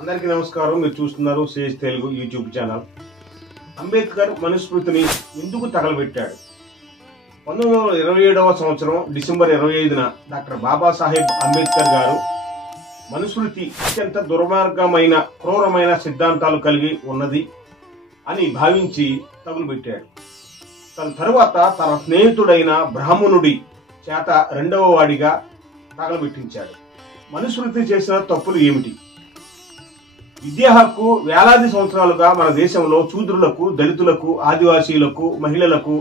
అందరికీ నమస్కారం. మీరు చూస్తున్నారు Sage Telugu YouTube channel. Ambedkar మనుస్మృతిని ఎందుకు తగలబెట్టాడు? 1927వ సంవత్సరం డిసెంబర్ 25న డాక్టర్ బాబాసాహెబ్ అంబేద్కర్ గారు మనుస్మృతి అత్యంత దుర్మార్గమైన క్రూరమైన సిద్ధాంతాలు కలిగి ఉన్నది అని భావించి తగులుబెట్టాడు. తన తరువాత తన స్నేహితుడైన బ్రాహ్మణుడి చేత రెండవ వాడిగా తగలబెట్టించాడు. మనుస్మృతి చేసిన తప్పులు ఏమిటి? విద్యా హక్కు వేలాది సంవత్సరాలుగా మన దేశంలో శూద్రులకు, దళితులకు, ఆదివాసీలకు, మహిళలకు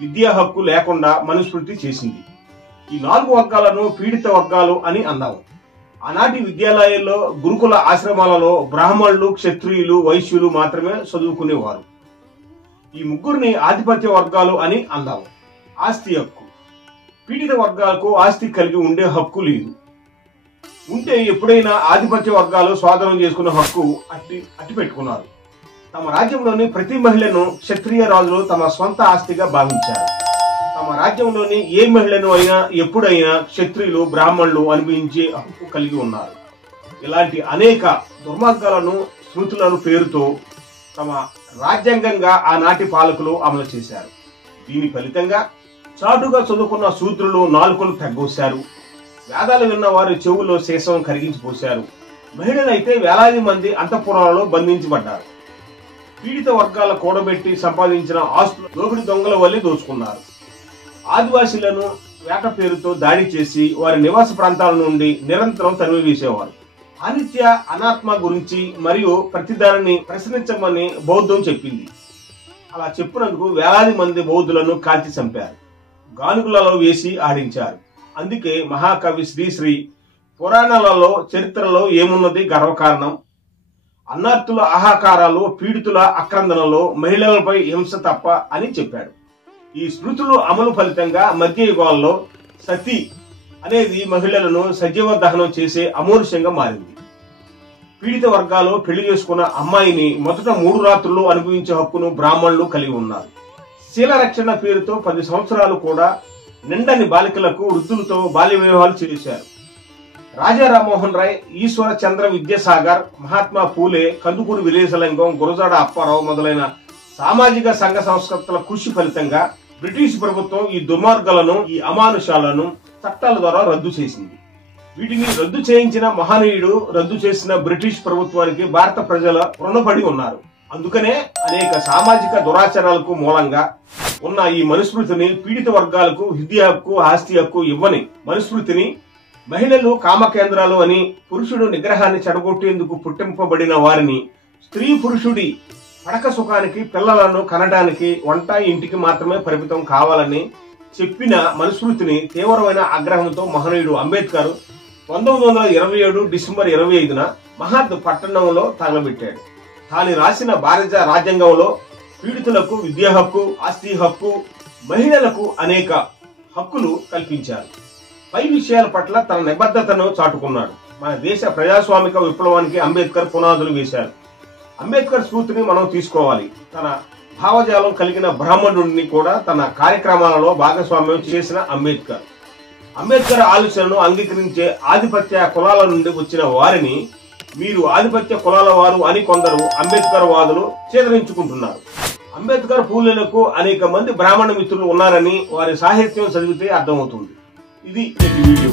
విద్యా హక్కు లేకుండా మనుస్మృతి చేసింది. ఈ 4 వర్గాలను పీడిత వర్గాలు అని అన్నాము. ఆనాటి విద్యాలయాల్లో, గురుకుల ఆశ్రమాలలో బ్రాహ్మణులు, క్షత్రియులు, వైశ్యులు మాత్రమే చదువుకునేవారు. ఈ ముగ్గురిని ఆధిపత్య వర్గాలు అని అన్నాము. ఆస్తి హక్కు, పీడిత వర్గాలకు ఆస్తి కలిగి ఉండే హక్కు లేదు. ఉంటే ఎప్పుడైనా ఆధిపత్య వర్గాలు స్వాధీనం చేసుకున్న హక్కు అట్టి పెట్టుకున్నారు. తమ రాజ్యంలోని ప్రతి మహిళను క్షత్రియ రాజులు తమ స్వంత ఆస్తిగా భావించారు. తమ రాజ్యంలోని ఏ మహిళను అయినా ఎప్పుడైనా క్షత్రియులు, బ్రాహ్మణులు అనుభవించే హక్కు కలిగి ఉన్నారు. ఇలాంటి అనేక దుర్మార్గాలను, స్మృతులను పేరుతో తమ రాజ్యాంగంగా ఆనాటి పాలకులు అమలు చేశారు. దీని ఫలితంగా చాటుగా చదువుకున్న శూద్రులు నాలుకలు తగ్గొచ్చారు. వేదాలు విన్న వారి చెవుల్లో శేషం కరిగించిపోశారు. మహిళలైతే వేలాది మంది అంతఃపురాలలో బంధించబడ్డారు. పీడిత వర్గాల కూడబెట్టి సంపాదించిన ఆస్తులు దోపిడి దొంగల వల్లే దోచుకున్నారు. ఆదివాసీలను వేట పేరుతో దాడి చేసి వారి నివాస ప్రాంతాల నుండి నిరంతరం తరిమివేసేవారు. అనిత్య, అనాత్మ గురించి మరియు ప్రతిదానిని ప్రశ్నించమని బౌద్ధం చెప్పింది. అలా చెప్పినందుకు వేలాది మంది బౌద్ధులను కాల్చి చంపారు, గానుగులలో వేసి ఆడించారు. అందుకే మహాకవి శ్రీశ్రీ పురాణాలలో, చరిత్రలో ఏమున్నది గర్వకారణం? అన్నార్తుల ఆహాకారాలు, పీడితుల ఆక్రందనలో మహిళలపై హింస తప్ప అని చెప్పాడు. ఈ స్మృతులు అమలు ఫలితంగా మధ్యయుగాల్లో సతీ అనేది మహిళలను సజీవ దహనం చేసే అమూర్షంగా మారింది. పీడిత వర్గాలు పెళ్లి చేసుకున్న అమ్మాయిని మొదట 3 రాత్రులు అనుభవించే హక్కును బ్రాహ్మణులు కలిగి ఉన్నారు. శీల రక్షణ పేరుతో 10 సంవత్సరాలు కూడా నిండని బాలికలకు వృద్ధులతో బాల్య వివాహాలు చేశారు. రాజా రామ్మోహన్ రాయ్, ఈశ్వర చంద్ర విద్యాసాగర్, మహాత్మా పూలే, కందుకూరి వీరేశలింగం, గురజాడ అప్పారావు మొదలైన సామాజిక సంఘ సంస్కర్తల కృషి ఫలితంగా బ్రిటిష్ ప్రభుత్వం ఈ దుర్మార్గాలను, ఈ అమానుషాలను చట్టాల ద్వారా రద్దు చేసింది. వీటిని రద్దు చేయించిన మహనీయుడు, రద్దు చేసిన బ్రిటిష్ ప్రభుత్వానికి భారత ప్రజల రుణపడి ఉన్నారు. అందుకనే అనేక సామాజిక దురాచారాలకు మూలంగా ఉన్న ఈ మనుస్మృతిని, పీడిత వర్గాలకు విద్యా హక్కు, ఆస్తి హక్కు ఇవ్వని మనుస్మృతిని, మహిళలు కామకేంద్రాలు అని, పురుషుడు నిగ్రహాన్ని చెడగొట్టేందుకు పుట్టింపబడిన వారిని, స్త్రీ పురుషుడి పడక సుఖానికి, పిల్లలను కనడానికి, వంట ఇంటికి మాత్రమే పరిమితం కావాలని చెప్పిన మనుస్మృతిని తీవ్రమైన ఆగ్రహంతో మహనీయుడు అంబేద్కర్ 1927 డిసెంబర్ 25న మహాద్ పట్టణంలో తగలబెట్టాడు. తాను రాసిన భారత రాజ్యాంగంలో పీడితులకు విద్యా హక్కు, ఆస్తి హక్కు, మహిళలకు అనేక హక్కులు కల్పించారు. పై విషయాల పట్ల తన నిబద్ధతను చాటుకున్నాడు. మన దేశ ప్రజాస్వామిక విప్లవానికి అంబేద్కర్ పునాదులు వేశారు. అంబేద్కర్ స్ఫూర్తిని మనం తీసుకోవాలి. తన భావజాలం కలిగిన బ్రాహ్మణుడిని కూడా తన కార్యక్రమాలలో భాగస్వామ్యం చేసిన అంబేద్కర్ ఆలోచనను అంగీకరించే ఆధిపత్య కులాల నుండి వచ్చిన వారిని మీరు ఆధిపత్య కులాల వారు అని కొందరు అంబేద్కర్ వాదులు చేదరించుకుంటున్నారు. అంబేద్కర్ పూలేలకు అనేక మంది బ్రాహ్మణ మిత్రులు ఉన్నారని వారి సాహిత్యం చదివితే అర్థమవుతుంది. ఇది వీడియో.